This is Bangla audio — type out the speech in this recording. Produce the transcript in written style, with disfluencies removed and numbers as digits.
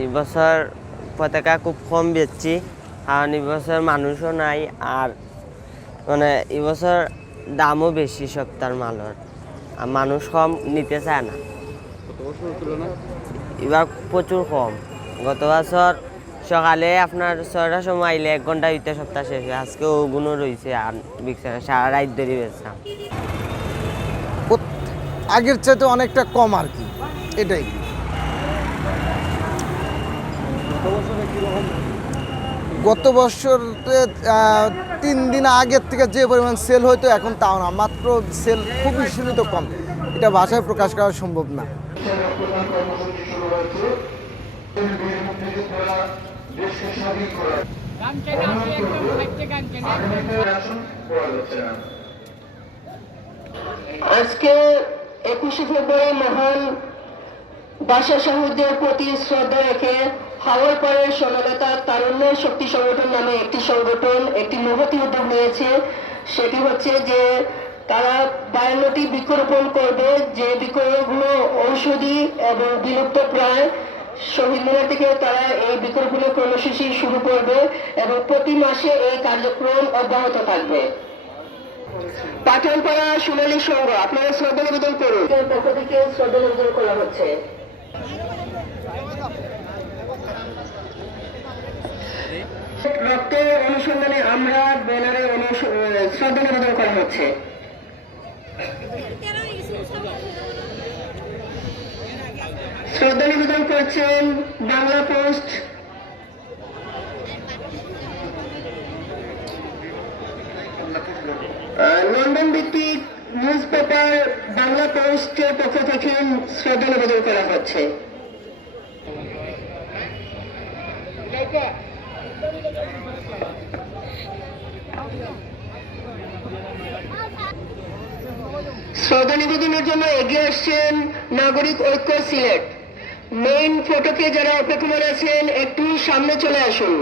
এই বছর পতাকা খুব কম বেচছি, কারণ এই বছর মানুষও নাই, আর মানে এই বছর দামও বেশি সপ্তাহের মালের, আর মানুষ কম নিতে চায় না। এবার প্রচুর কম। গত বছর সকালে আপনার 6টার সময় আইলে 1 ঘন্টা ভিতরে সপ্তাহ শেষ হয়, আজকে ওগুলো রয়েছে আর বিকছে সারা রাত ধরে বেচলাম। আগের চাইতে অনেকটা কম আর কি, এটাই। গত বছরে 3 দিন আগের থেকে যে পরিমাণ সেল হয়তো এখন তাও না, মাত্র সেল খুবই সীমিত কম, এটা ভাষায় প্রকাশ করা সম্ভব না। আজকে 21শে ফেব্রুয়ারি মহান ভাষা শহীদদের প্রতি শ্রদ্ধা রেখে হাওড়পাড়ের সোনালতা তারুণ্য শক্তি সংগঠন নামে একটি সংগঠন একটি মহতি উদ্যোগ নিয়েছে। সেটি হচ্ছে যে তারা 52টি বৃক্ষরোপণ করবে, যে বৃক্ষগুলো ঔষধি এবং বিলুপ্ত প্রায়। শহীদ মিনার থেকে তারা এই বৃক্ষরোপণের কর্মসূচি শুরু করবে এবং প্রতি মাসে এই কার্যক্রম অব্যাহত থাকবে। পাঠানপাড়া সোনালী সংঘ আপনারা শ্রদ্ধা নিবেদন করুন। পক্ষ থেকে শ্রদ্ধা নিবেদন করা হচ্ছে। রক্ত অনুসন্ধানে আমরা ব্যানারে শ্রদ্ধা নিবেদন করা হচ্ছে। শ্রদ্ধা নিবেদন করছেন বাংলা পোস্ট, লন্ডন ভিত্তিক নিউজ পেপার বাংলা পোস্টের পক্ষ থেকে শ্রদ্ধা নিবেদন করা হচ্ছে। শ্রদ্ধা নিবেদনের জন্য এগিয়ে আসছেন নাগরিক ঐক্য সিলেট। মেইন ফটকে যারা অপেক্ষমান আছেন একটু সামনে চলে আসুন।